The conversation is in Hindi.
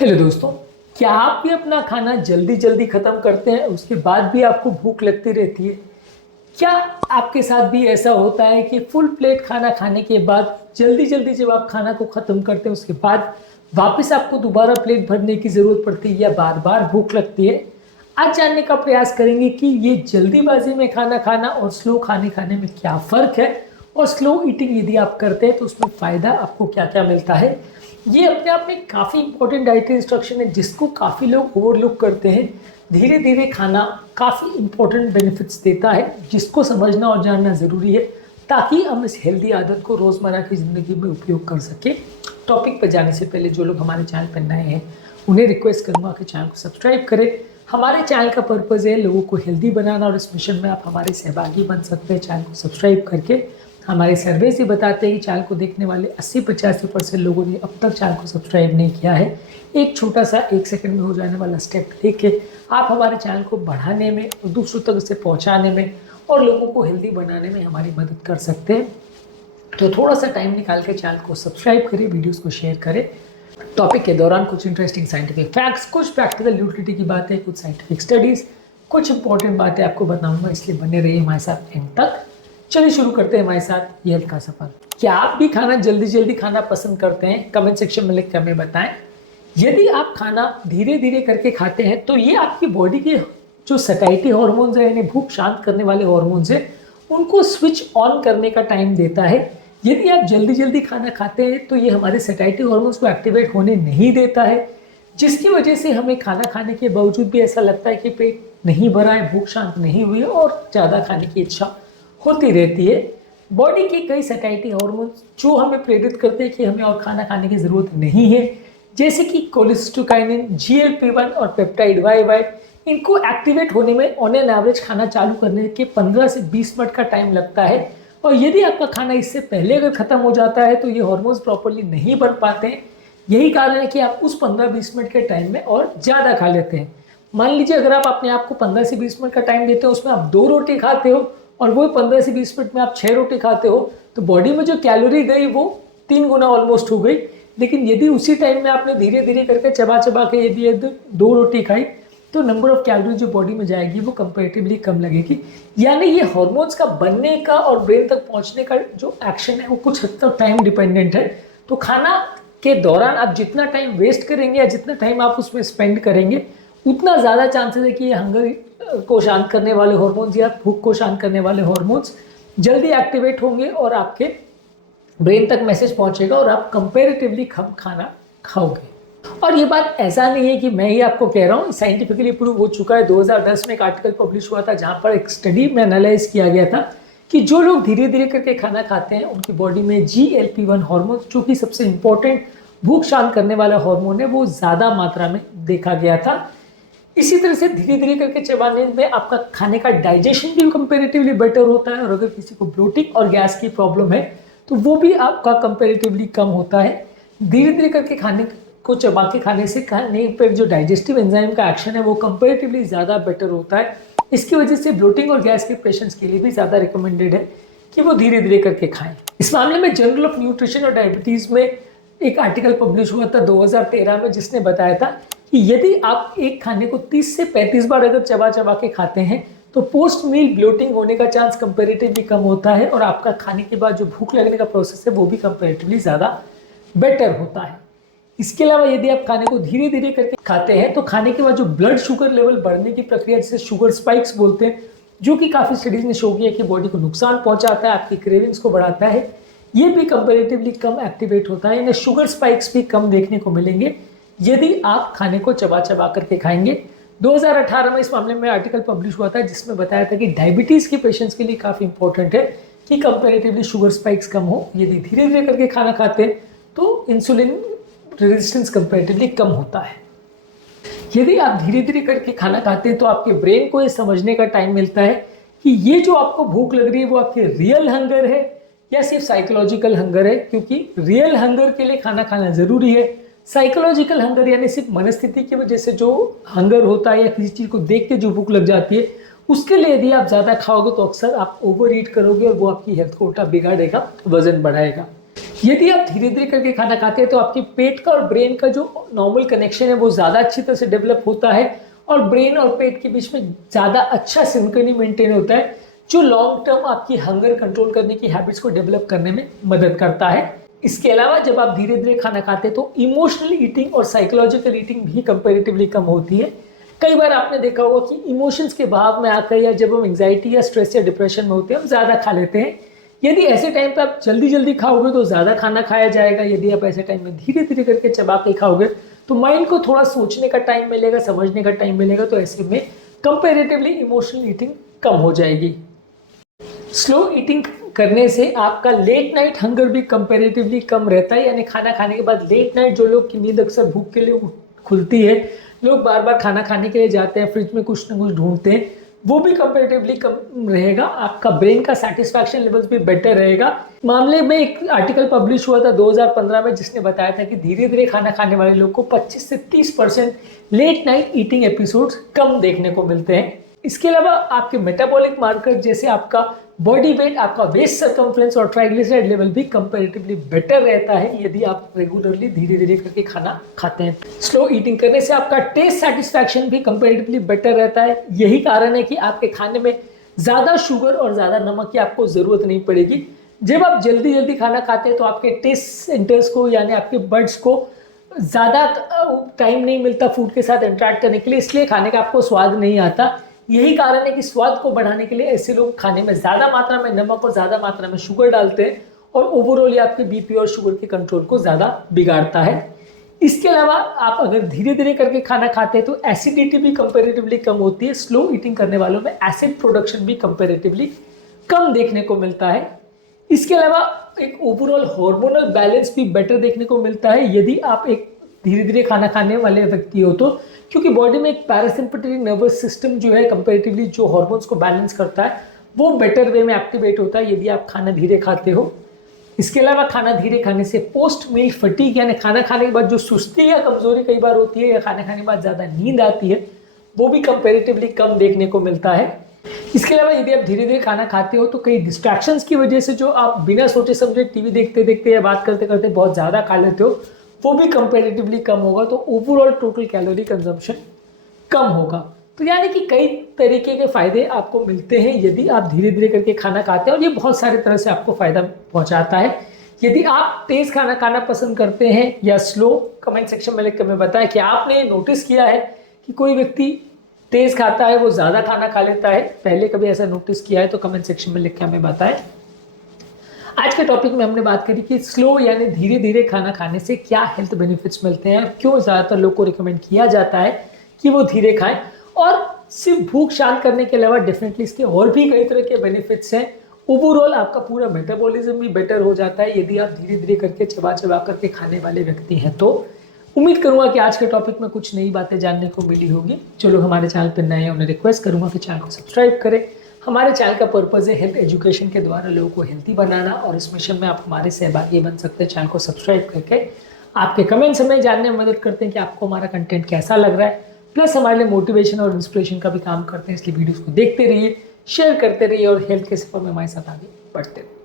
हेलो दोस्तों, क्या आप भी अपना खाना जल्दी जल्दी खत्म करते हैं उसके बाद भी आपको भूख लगती रहती है? क्या आपके साथ भी ऐसा होता है कि फुल प्लेट खाना खाने के बाद जल्दी जल्दी जब आप खाना को खत्म करते हैं उसके बाद वापस आपको दोबारा प्लेट भरने की जरूरत पड़ती है या बार बार भूख लगती है? आज जानने का प्रयास करेंगे कि ये जल्दीबाजी में खाना खाना और स्लो खाने खाने में क्या फर्क है, और स्लो ईटिंग यदि आप करते हैं तो उसमें फ़ायदा आपको क्या क्या मिलता है। ये अपने आप में काफ़ी इंपॉर्टेंट डाइटरी इंस्ट्रक्शन है जिसको काफ़ी लोग ओवरलुक करते हैं। धीरे धीरे खाना काफ़ी इंपॉर्टेंट बेनिफिट्स देता है जिसको समझना और जानना ज़रूरी है ताकि हम इस हेल्दी आदत को रोज़मर्रा की ज़िंदगी में उपयोग कर सकें। टॉपिक पर जाने से पहले जो लोग हमारे चैनल पर नए हैं उन्हें रिक्वेस्ट करूँगा कि चैनल को सब्सक्राइब करें। हमारे चैनल का पर्पज़ है लोगों को हेल्दी बनाना और इस मिशन में आप हमारे सहभागी बन सकते हैं चैनल को सब्सक्राइब करके। हमारे सर्वे से बताते हैं कि चैनल को देखने वाले 80-85% लोगों ने अब तक चैनल को सब्सक्राइब नहीं किया है। एक छोटा सा 1 सेकंड में हो जाने वाला स्टेप लेके आप हमारे चैनल को बढ़ाने में और दूसरों तक इसे पहुंचाने में और लोगों को हेल्दी बनाने में हमारी मदद कर सकते हैं। तो थोड़ा सा टाइम निकाल के चैनल को सब्सक्राइब करें, वीडियोस को शेयर करें। टॉपिक के दौरान कुछ इंटरेस्टिंग साइंटिफिक फैक्ट्स, कुछ प्रैक्टिकल यूटिलिटी की बातें, कुछ साइंटिफिक स्टडीज़, कुछ इंपॉर्टेंट बातें आपको बताऊंगा, इसलिए बने रहिए हमारे साथ एंड तक। चलिए शुरू करते हैं हमारे साथ ये हल्का सफर। क्या आप भी खाना जल्दी जल्दी खाना पसंद करते हैं? कमेंट सेक्शन में लिख कर हमें बताएं। यदि आप खाना धीरे धीरे करके खाते हैं तो ये आपकी बॉडी के जो सैटिस्फैक्टरी हार्मोन्स है, यानी भूख शांत करने वाले हार्मोन्स है, उनको स्विच ऑन करने का टाइम देता है। यदि आप जल्दी जल्दी खाना खाते हैं तो ये हमारे सैटिस्फैक्टरी हार्मोन्स को एक्टिवेट होने नहीं देता है, जिसकी वजह से हमें खाना खाने के बावजूद भी ऐसा लगता है कि पेट नहीं भरा है, भूख शांत नहीं हुई है और ज़्यादा खाने की इच्छा होती रहती है। बॉडी के कई सैटिस्फैक्टरी हार्मोन्स जो हमें प्रेरित करते हैं कि हमें और खाना खाने की ज़रूरत नहीं है, जैसे कि कोलेस्टोकाइनिन, GLP-1 और पेप्टाइड YY, इनको एक्टिवेट होने में ऑन एन एवरेज खाना चालू करने के 15 से 20 मिनट का टाइम लगता है। और यदि आपका खाना इससे पहले अगर ख़त्म हो जाता है तो ये हार्मोन्स प्रॉपरली नहीं बन पाते हैं। यही कारण है कि आप उस 15-20 मिनट के टाइम में और ज़्यादा खा लेते हैं। मान लीजिए अगर आप अपने आप को 15 से 20 मिनट का टाइम देते हो, उसमें आप 2 रोटी खाते हो और वो 15 से 20 मिनट में आप 6 रोटी खाते हो, तो बॉडी में जो कैलोरी गई वो 3 गुना ऑलमोस्ट हो गई। लेकिन यदि उसी टाइम में आपने धीरे धीरे करके चबा चबा के यदि 2 रोटी खाई तो नंबर ऑफ कैलोरी जो बॉडी में जाएगी वो कंपैरेटिवली कम लगेगी। यानी ये हार्मोन्स का बनने का और ब्रेन तक पहुंचने का जो एक्शन है वो कुछ हद तक टाइम डिपेंडेंट है। तो खाना के दौरान आप जितना टाइम वेस्ट करेंगे या जितना टाइम आप उसमें स्पेंड करेंगे, उतना ज़्यादा चांसेस है कि ये हंगर को शांत करने वाले हार्मोन्स या भूख को शांत करने वाले हार्मोन्स जल्दी एक्टिवेट होंगे और आपके ब्रेन तक मैसेज पहुंचेगा और आप कंपैरेटिवली कम खाना खाओगे। और ये बात ऐसा नहीं है कि मैं ही आपको कह रहा हूँ, साइंटिफिकली प्रूव हो चुका है। 2010 में एक आर्टिकल पब्लिश हुआ था जहाँ पर एक स्टडी में एनालाइज किया गया था कि जो लोग धीरे धीरे करके खाना खाते हैं उनकी बॉडी में GLP-1 हार्मोन, जो कि सबसे इंपॉर्टेंट भूख शांत करने वाला हार्मोन है, वो ज़्यादा मात्रा में देखा गया था। इसी तरह से धीरे धीरे करके चबाने में आपका खाने का डाइजेशन भी कंपैरेटिवली बेटर होता है, और अगर किसी को ब्लोटिंग और गैस की प्रॉब्लम है तो वो भी आपका कंपैरेटिवली कम होता है। धीरे धीरे करके खाने को चबा के खाने से खाने पर जो डाइजेस्टिव एंजाइम का एक्शन है वो कंपैरेटिवली ज़्यादा बेटर होता है। इसकी वजह से ब्लोटिंग और गैस के पेशेंट्स के लिए भी ज़्यादा रिकमेंडेड है कि वो धीरे धीरे करके खाएं। इस मामले में जर्नल ऑफ न्यूट्रिशन और डायबिटीज़ में एक आर्टिकल पब्लिश हुआ था 2013 में, जिसने बताया था कि यदि आप एक खाने को 30 से 35 बार अगर चबा चबा के खाते हैं तो पोस्ट मील ब्लोटिंग होने का चांस कंपैरेटिवली कम होता है और आपका खाने के बाद जो भूख लगने का प्रोसेस है वो भी कंपैरेटिवली ज़्यादा बेटर होता है। इसके अलावा यदि आप खाने को धीरे धीरे करके खाते हैं तो खाने के बाद जो ब्लड शुगर लेवल बढ़ने की प्रक्रिया, जिसे शुगर स्पाइक्स बोलते हैं, जो कि काफ़ी स्टडीज़ ने शो किया कि बॉडी को नुकसान पहुंचाता है, आपकी क्रेविंग्स को बढ़ाता है, ये भी कंपैरेटिवली कम एक्टिवेट होता है। यानी शुगर स्पाइक्स भी कम देखने को मिलेंगे यदि आप खाने को चबा चबा करके खाएंगे। 2018 में इस मामले में आर्टिकल पब्लिश हुआ था जिसमें बताया था कि डायबिटीज़ के पेशेंट्स के लिए काफ़ी इंपॉर्टेंट है कि कंपैरेटिवली शुगर स्पाइक्स कम हो। यदि धीरे धीरे करके खाना खाते हैं तो इंसुलिन रेजिस्टेंस कंपैरेटिवली कम होता है। यदि आप धीरे धीरे करके खाना खाते हैं तो आपके ब्रेन को ये समझने का टाइम मिलता है कि ये जो आपको भूख लग रही है वो आपकी रियल हंगर है या सिर्फ साइकोलॉजिकल हंगर है, क्योंकि रियल हंगर के लिए खाना खाना ज़रूरी है। साइकोलॉजिकल हंगर यानी सिर्फ मनस्थिति की वजह से जो हंगर होता है या किसी चीज़ को देख के जो भूख लग जाती है, उसके लिए यदि आप ज़्यादा खाओगे तो अक्सर आप ओवर ईट करोगे और वो आपकी हेल्थ को उल्टा बिगाड़ेगा, वजन बढ़ाएगा। यदि आप धीरे धीरे करके खाना खाते हैं तो आपके पेट का और ब्रेन का जो नॉर्मल कनेक्शन है वो ज़्यादा अच्छी तरह से डेवलप होता है और ब्रेन और पेट के बीच में ज़्यादा अच्छा सिंक्रोनी मेंटेन होता है, जो लॉन्ग टर्म आपकी हंगर कंट्रोल करने की हैबिट्स को डेवलप करने में मदद करता है। इसके अलावा जब आप धीरे धीरे खाना खाते हैं तो इमोशनल ईटिंग और साइकोलॉजिकल ईटिंग भी कंपैरेटिवली कम होती है। कई बार आपने देखा होगा कि इमोशंस के भाव में आकर या जब हम एंग्जाइटी या स्ट्रेस या डिप्रेशन में होते हैं हम ज़्यादा खा लेते हैं। यदि ऐसे टाइम पे आप जल्दी जल्दी खाओगे तो ज़्यादा खाना खाया जाएगा। यदि आप ऐसे टाइम में धीरे धीरे करके चबा के खाओगे तो माइंड को थोड़ा सोचने का टाइम मिलेगा, समझने का टाइम मिलेगा, तो ऐसे में कंपैरेटिवली इमोशनल ईटिंग कम हो जाएगी। स्लो ईटिंग करने से आपका लेट नाइट हंगर भी कंपैरेटिवली कम रहता है, यानी खाना खाने के बाद लेट नाइट जो लोग की नींद अक्सर भूख के लिए खुलती है, लोग बार बार खाना खाने के लिए जाते हैं, फ्रिज में कुछ ना कुछ ढूंढते हैं, वो भी कंपैरेटिवली कम रहेगा। आपका ब्रेन का सेटिस्फैक्शन लेवल्स भी बेटर रहेगा। मामले में एक आर्टिकल पब्लिश हुआ था 2015 में जिसने बताया था कि धीरे धीरे खाना खाने वाले लोग को 25 से 30% लेट नाइट ईटिंग एपिसोड्स कम देखने को मिलते हैं। इसके अलावा आपके मेटाबॉलिक मार्कर जैसे आपका बॉडी वेट, आपका वेस्ट सर्कमफ्रेंस और ट्राइग्लिसराइड लेवल भी कंपैरेटिवली बेटर रहता है यदि आप रेगुलरली धीरे धीरे करके खाना खाते हैं। स्लो ईटिंग करने से आपका टेस्ट सेटिस्फैक्शन भी कंपैरेटिवली बेटर रहता है। यही कारण है कि आपके खाने में ज़्यादा शुगर और ज़्यादा नमक की आपको ज़रूरत नहीं पड़ेगी। जब आप जल्दी जल्दी खाना खाते हैं तो आपके टेस्ट सेंटर्स को यानी आपके बर्ड्स को ज़्यादा टाइम नहीं मिलता फूड के साथ इंटरेक्ट करने के लिए, इसलिए खाने का आपको स्वाद नहीं आता। यही कारण है कि स्वाद को बढ़ाने के लिए ऐसे लोग खाने में ज़्यादा मात्रा में नमक और ज़्यादा मात्रा में शुगर डालते हैं और ओवरऑल ये आपके बीपी और शुगर के कंट्रोल को ज़्यादा बिगाड़ता है। इसके अलावा आप अगर धीरे धीरे करके खाना खाते हैं तो एसिडिटी भी कंपैरेटिवली कम होती है। स्लो ईटिंग करने वालों में एसिड प्रोडक्शन भी कंपैरेटिवली कम देखने को मिलता है। इसके अलावा एक ओवरऑल हार्मोनल बैलेंस भी बेटर देखने को मिलता है यदि आप एक धीरे धीरे खाना खाने वाले व्यक्ति हो तो, क्योंकि बॉडी में एक पैरासिम्पैथेटिक नर्वस सिस्टम जो है कंपैरेटिवली जो हार्मोन्स को बैलेंस करता है वो बेटर वे में एक्टिवेट होता है यदि आप खाना धीरे खाते हो। इसके अलावा खाना धीरे खाने से पोस्ट मील फटीग यानी खाना खाने के बाद जो सुस्ती या कमजोरी कई बार होती है या खाना खाने के बाद ज़्यादा नींद आती है वो भी कंपैरेटिवली कम देखने को मिलता है। इसके अलावा यदि आप धीरे धीरे खाना खाते हो तो कई डिस्ट्रैक्शंस की वजह से जो आप बिना सोचे समझे टीवी देखते देखते या बात करते करते बहुत ज़्यादा खा लेते हो वो भी कंपैरेटिवली कम होगा, तो ओवरऑल टोटल कैलोरी कंजम्पशन कम होगा। तो यानी कि कई तरीके के फ़ायदे आपको मिलते हैं यदि आप धीरे धीरे करके खाना खाते हैं और ये बहुत सारे तरह से आपको फ़ायदा पहुंचाता है। यदि आप तेज़ खाना खाना पसंद करते हैं या स्लो, कमेंट सेक्शन में लिख कर हमें बताएं कि आपने नोटिस किया है कि कोई व्यक्ति तेज़ खाता है वो ज़्यादा खाना खा लेता है, पहले कभी ऐसा नोटिस किया है तो कमेंट सेक्शन में लिख के हमें बताएं। आज के टॉपिक में हमने बात करी कि स्लो यानी धीरे धीरे खाना खाने से क्या हेल्थ बेनिफिट्स मिलते हैं और क्यों ज़्यादातर लोग को रिकमेंड किया जाता है कि वो धीरे खाएं, और सिर्फ भूख शांत करने के अलावा डेफिनेटली इसके और भी कई तरह के बेनिफिट्स हैं। ओवरऑल आपका पूरा मेटाबॉलिज्म भी बेटर हो जाता है यदि आप धीरे धीरे करके चबा चबा करके खाने वाले व्यक्ति हैं। तो उम्मीद करूंगा कि आज के टॉपिक में कुछ नई बातें जानने को मिली होगी। जो लोग हमारे चैनल पर नए हैं उन्हें रिक्वेस्ट करूंगा कि चैनल को सब्सक्राइब करें। हमारे चैनल का पर्पज़ है हेल्थ एजुकेशन के द्वारा लोगों को हेल्थी बनाना, और इस मिशन में आप हमारे सहभागी बन सकते हैं। चैनल को सब्सक्राइब करके आपके कमेंट्स हमें जानने में मदद करते हैं कि आपको हमारा कंटेंट कैसा लग रहा है, प्लस हमारे लिए मोटिवेशन और इंस्पिरेशन का भी काम करते हैं। इसलिए वीडियोस को देखते रहिए, शेयर करते रहिए और हेल्थ के सफर में हमारे साथ आगे बढ़ते रहिए।